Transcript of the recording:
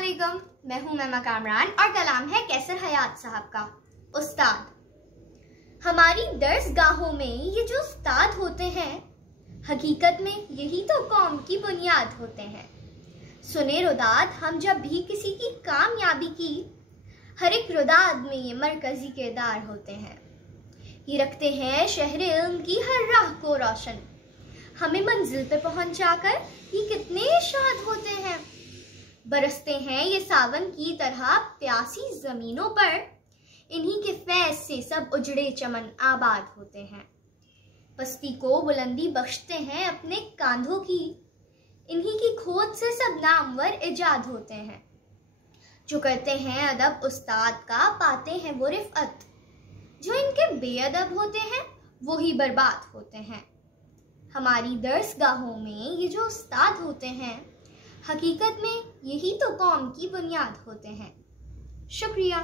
अस्सलामुअलैकुम, मैं हूं मैमा कामरान और कलाम है कैसर हयात साहब का। उस्ताद। हमारी दर्सगाहों में ये जो उस्ताद होते हैं, हकीकत में यही तो कौम की बुनियाद होते हैं। सुने रुदाद, हम जब भी किसी की कामयाबी की, हर एक रुदाद में ये मरकजी किरदार होते हैं। ये रखते हैं शहर इल्म की हर राह को रोशन। हमें मंजिल पे पहुंचाकर ये कितने शाद होते हैं। बरसते हैं ये सावन की तरह प्यासी जमीनों पर, इन्हीं के फैज से सब उजड़े चमन आबाद होते हैं। पस्ती को बुलंदी बख्शते हैं अपने कांधों की, इन्हीं की खोज से सब नामवर इजाद होते हैं। जो करते हैं अदब उस्ताद का, पाते हैं वो रिफ़अत। जो इनके बेअदब होते हैं वो ही बर्बाद होते हैं। हमारी दर्सगाहों में ये जो उस्ताद होते हैं, हकीकत में यही तो कौम की बुनियाद होते हैं। शुक्रिया।